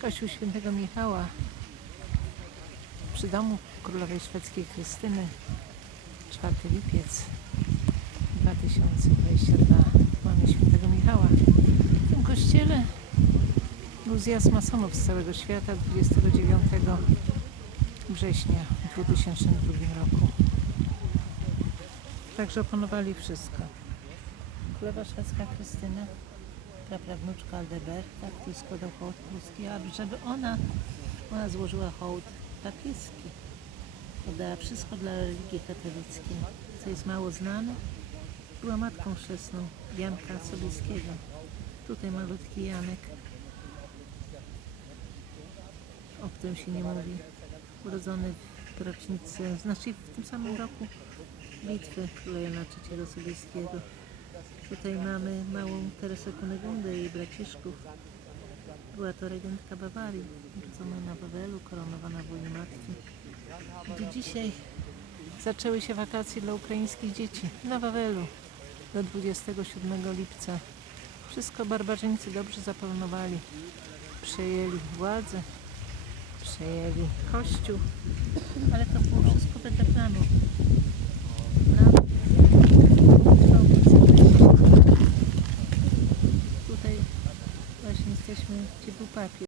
Kościół Świętego Michała przy domu królowej szwedzkiej Krystyny 4 lipiec 2022 mamy Świętego Michała. W tym kościele był zjazd masonów z całego świata 29 września w 2002 roku. Także opanowali wszystko. Królowa szwedzka Krystyna, praprawnuczka Aldeberta, który składał hołd pruski, a żeby ona, ona złożyła hołd papieski. Oddała wszystko dla religii katolickiej, co jest mało znane. Była matką chrzestną Janka Sobieskiego. Tutaj malutki Janek, o którym się nie mówi. Urodzony w rocznicy, znaczy w tym samym roku bitwy króla Jana III Sobieskiego. Tutaj mamy małą Teresę Kunegundę i braciszków. Była to regentka Bawarii, urodzona na Wawelu, koronowana w wojnie matki. Do dzisiaj zaczęły się wakacje dla ukraińskich dzieci na Wawelu do 27 lipca. Wszystko barbarzyńcy dobrze zaplanowali. Przejęli władzę, przejęli kościół, ale to było wszystko wedle planu. Papi.